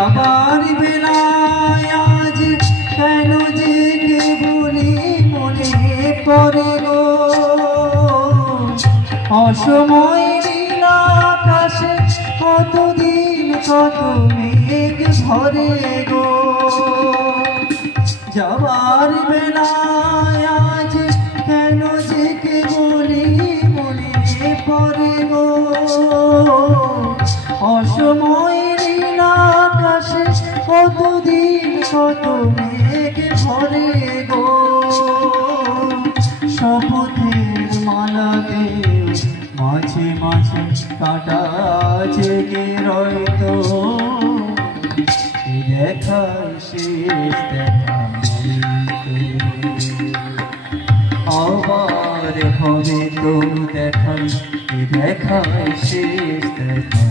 যাবার বেলায় আজ কেন যে কেবলি মনে পড়ে গো, অসময় নীল আকাশে কতদিন কত মেঘ ভরে গো। যাবার বেলায় আজ কেন যে কেবলি মনে পড়ে গো, অসময় নীল আকাশে কতদিন কত মেঘ ভরে গো। শপথের মালাতে মাঝে মাঝে কাটা জেগে রইতো, দেখা শেষ দেখা আবার হবে তো দেখা, দেখা শেষ দেখা।